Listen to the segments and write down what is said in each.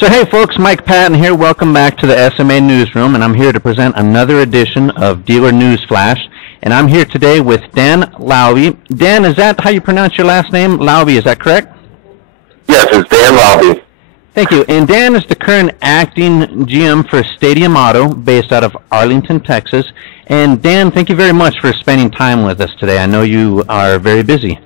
So hey folks, Mike Patton here. Welcome back to the SMA Newsroom, and I'm here to present another edition of Dealer News Flash. And I'm here today with Dan Laube. Dan, is that how you pronounce your last name? Laube, is that correct? Yes, it's Dan Laube. Thank you. And Dan is the current acting GM for Stadium Auto, based out of Arlington, Texas. And Dan, thank you very much for spending time with us today. I know you are very busy.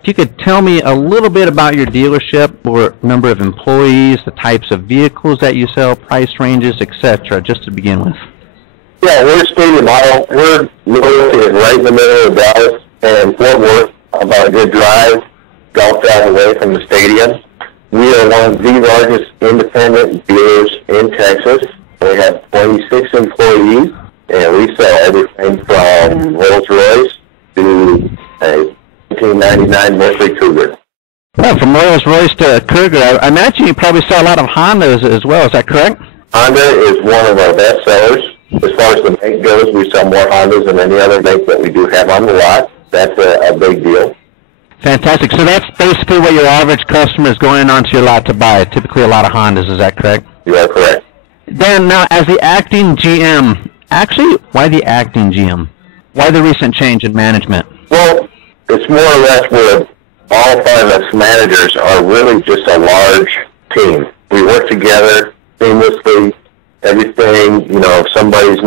If you could tell me a little bit about your dealership, or number of employees, the types of vehicles that you sell, price ranges, etc., just to begin with. Yeah, we're Stadium Auto. We're located right in the middle of Dallas and Fort Worth, about a good drive, golf drive away from the stadium. We are one of the largest independent dealers in Texas. We have 26 employees, and we sell everything from Rolls-Royce to a 1999 Mercury Cougar. Well, from Rolls-Royce to Cougar, I imagine you probably sell a lot of Hondas as well. Is that correct? Honda is one of our best sellers. As far as the make goes, we sell more Hondas than any other make that we do have on the lot. That's a big deal. Fantastic. So that's basically what your average customer is going onto your lot to buy, typically a lot of Hondas. Is that correct? You are correct. Dan, now as the acting GM, actually, why the acting GM? Why the recent change in management? Well, it's more or less where all five of us managers are really just a large team. We work together seamlessly. Everything, if somebody's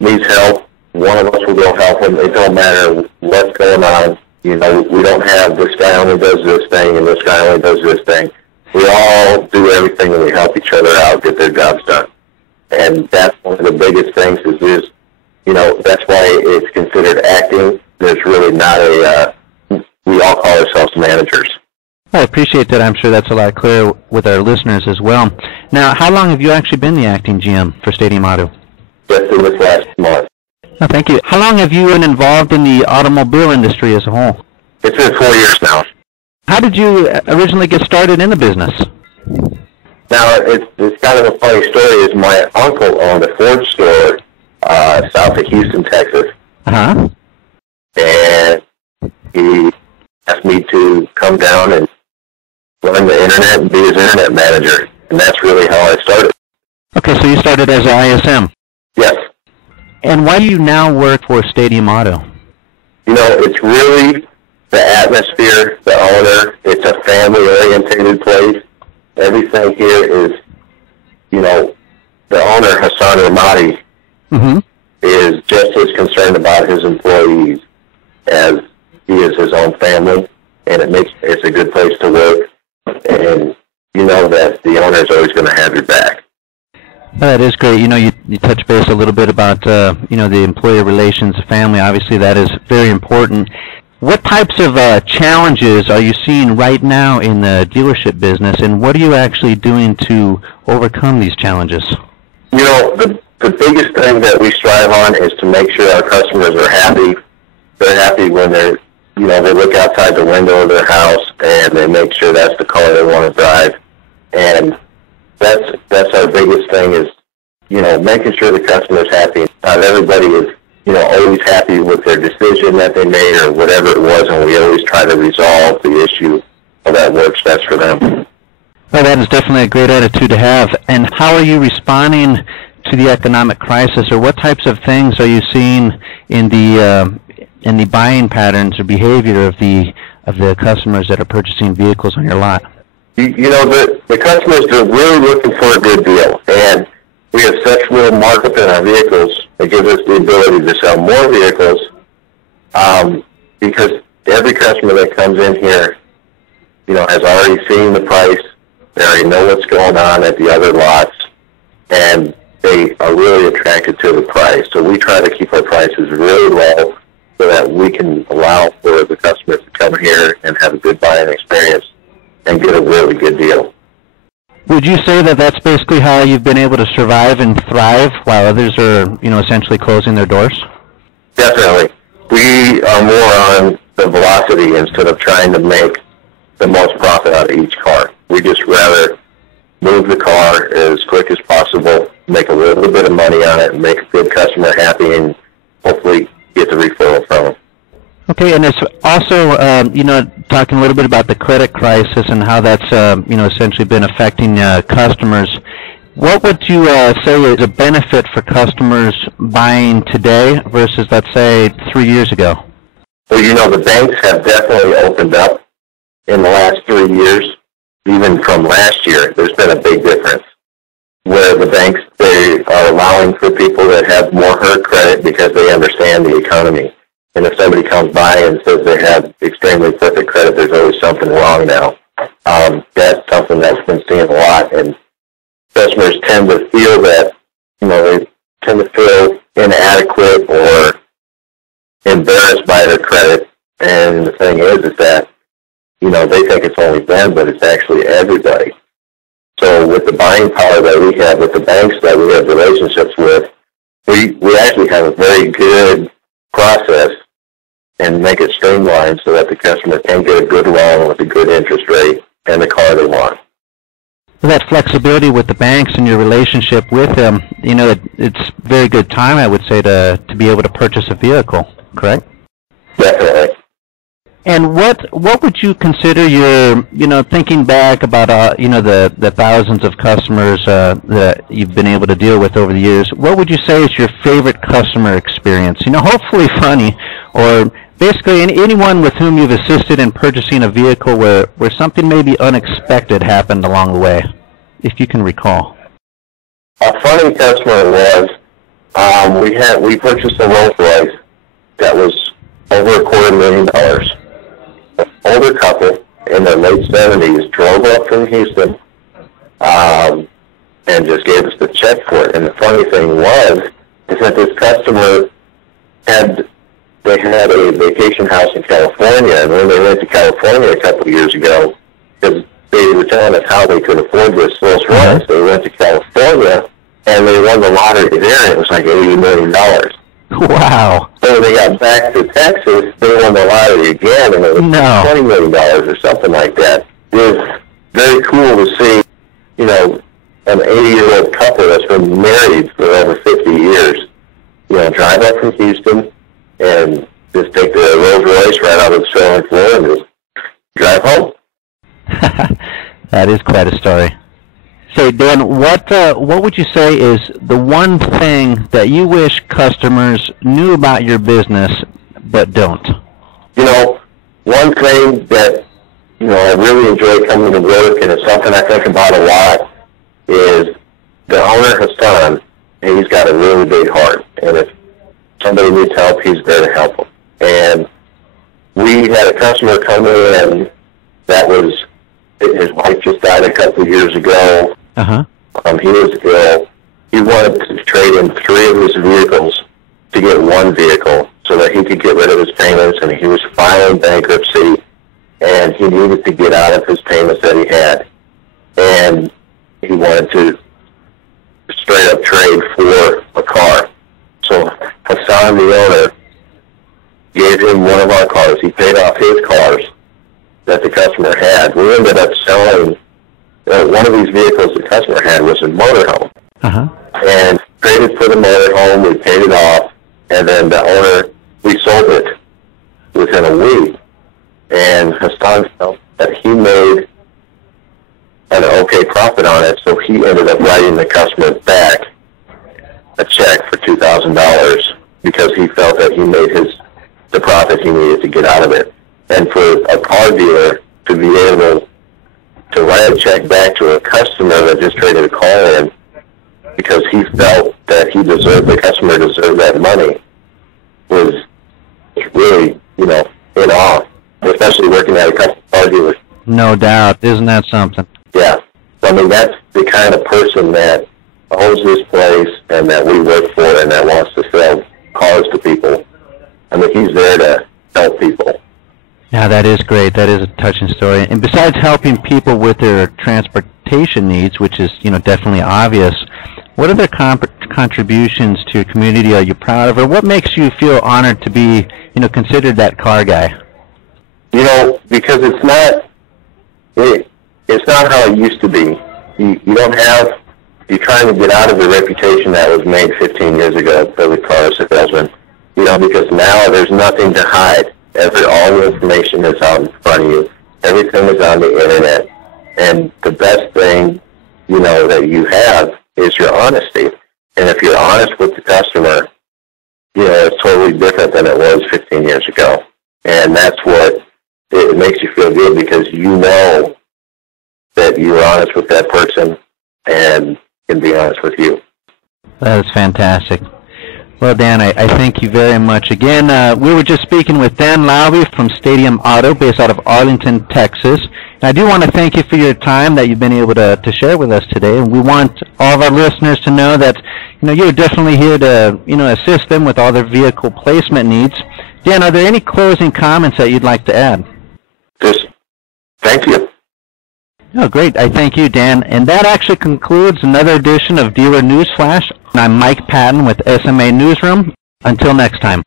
needs help, one of us will go help them. It don't matter what's going on. We don't have this guy only does this thing and this guy only does this thing. We all do everything and we help each other out, get their jobs done. And that's one of the biggest things is that's why it's considered acting. There's really not we all call ourselves managers. I appreciate that. I'm sure that's a lot clearer with our listeners as well. Now, how long have you actually been the acting GM for Stadium Auto? Just in this last month. Oh, thank you. How long have you been involved in the automobile industry as a whole? It's been 4 years now. How did you originally get started in the business? Now, it's kind of a funny story. Is my uncle owned a Ford store south of Houston, Texas. Uh-huh. And he asked me to come down and run the internet and be his internet manager. And that's really how I started. Okay, so you started as an ISM. Yes. And why do you now work for Stadium Auto? It's really the atmosphere, the owner. It's a family-oriented place. Everything here is, the owner, Hassan Ramadi, is just as concerned about his employees as he is his own family, and it's a good place to work, and you know that the owner is always going to have your back. That is great. You touch base a little bit about, the employee relations, family. Obviously, that is very important. What types of challenges are you seeing right now in the dealership business, and what are you actually doing to overcome these challenges? The biggest thing that we strive on is to make sure our customers are happy. They're happy when they look outside the window of their house and they make sure that's the car they want to drive. And that's our biggest thing is, making sure the customer's happy. Not everybody is, always happy with their decision that they made or whatever it was, and we always try to resolve the issue so that works best for them. Well, that is definitely a great attitude to have. And how are you responding to the economic crisis, or what types of things are you seeing in the buying patterns or behavior of the customers that are purchasing vehicles on your lot? The customers are really looking for a good deal, and we have such real markup in our vehicles that gives us the ability to sell more vehicles because every customer that comes in here, has already seen the price. They already know what's going on at the other lots, and they are really attracted to the price. So we try to keep our prices really low so that we can allow for the customers to come here and have a good buying experience and get a really good deal. Would you say that that's basically how you've been able to survive and thrive while others are, essentially closing their doors? Definitely. We are more on the velocity instead of trying to make the most profit out of each car. We just rather move the car as quick as possible, make a little bit of money on it, make a good customer happy, and hopefully get the referral from them. Okay, and as also, talking a little bit about the credit crisis and how that's, essentially been affecting customers. What would you say is a benefit for customers buying today versus, let's say, 3 years ago? Well, the banks have definitely opened up in the last 3 years. Even from last year, there's been a big difference. Where the banks, they are allowing for people that have more hurt credit because they understand the economy. And if somebody comes by and says they have extremely perfect credit, there's always something wrong now. That's something that's been seen a lot. And customers tend to feel that, they tend to feel inadequate or embarrassed by their credit. And the thing is that, they think it's only them, but it's actually everybody. So with the buying power that we have with the banks that we have relationships with, we actually have a very good process and make it streamlined so that the customer can get a good loan with a good interest rate and the car they want. That flexibility with the banks and your relationship with them, it's very good time, I would say, to be able to purchase a vehicle, correct? Definitely. And what would you consider your, thinking back about, the thousands of customers that you've been able to deal with over the years, what would you say is your favorite customer experience? Hopefully funny, or basically anyone with whom you've assisted in purchasing a vehicle where something maybe unexpected happened along the way, if you can recall. A funny customer was, we purchased a Rolls Royce that was over $250,000. An older couple in their late 70s drove up from Houston and just gave us the check for it. And the funny thing is that this customer had a vacation house in California, and when they went to California a couple of years ago, because they were telling us how they could afford this Rolls Royce, they went to California and they won the lottery there, and it was like $80 million. Wow. So when they got back to Texas, they won the lottery again, and it was $20 million or something like that. It was very cool to see, an 80-year-old couple that's been married for over 50 years, drive up from Houston and just take the Rolls Royce right out of the trailer floor and just drive home. That is quite a story. Say, Dan, what would you say is the one thing that you wish customers knew about your business but don't? One thing that, I really enjoy coming to work, and it's something I think about a lot, is the owner, Hassan. He's got a really big heart, and if somebody needs help, he's there to help them. And we had a customer come in that was, his wife just died a couple of years ago. He was ill. He wanted to trade in 3 of his vehicles to get 1 vehicle so that he could get rid of his payments, and he was filing bankruptcy, and he needed to get out of his payments that he had. And he wanted to straight up trade for a car. So Hassan, the owner, gave him one of our cars. He paid off his cars that the customer had. We ended up selling one of these vehicles the customer had was a motorhome. And traded for the motorhome, we paid it off, and then the owner, we sold it within a week. And Hassan felt that he made an okay profit on it, so he ended up writing the customer back a check for $2,000 because he felt that he made the profit he needed to get out of it. And for a car dealer to be able to write a check back to a customer that just traded a car in because he felt that the customer deserved that money was really, in awe, especially working at a car dealer. No doubt. Isn't that something? Yeah. That's the kind of person that owns this place and that we work for and that wants to sell cars to people. He's there to help people. Yeah, that is great. That is a touching story. And besides helping people with their transportation needs, which is, definitely obvious, what other contributions to your community are you proud of, or what makes you feel honored to be, considered that car guy? Because it's not how it used to be. You're trying to get out of the reputation that was made 15 years ago as a car salesman, because now there's nothing to hide. All the information is out in front of you. Everything is on the internet. And the best thing, that you have is your honesty. And if you're honest with the customer, it's totally different than it was 15 years ago. And that's what it makes you feel good, because you know that you're honest with that person and can be honest with you. That is fantastic. Well, Dan, I thank you very much. Again, we were just speaking with Dan Laube from Stadium Auto, based out of Arlington, Texas. And I do want to thank you for your time that you've been able to share with us today. And we want all of our listeners to know that, you're definitely here to, assist them with all their vehicle placement needs. Dan, are there any closing comments that you'd like to add? Just thank you. Oh, great. I thank you, Dan. And that actually concludes another edition of Dealer Newsflash. I'm Mike Patton with SMA Newsroom. Until next time.